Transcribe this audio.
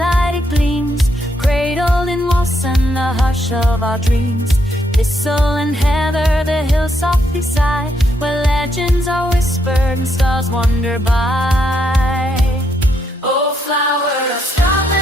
moonlight it gleams, cradled in moss and the hush of our dreams. Thistle and heather, the hills softly sigh, where legends are whispered and stars wander by. Oh, flower of Scotland,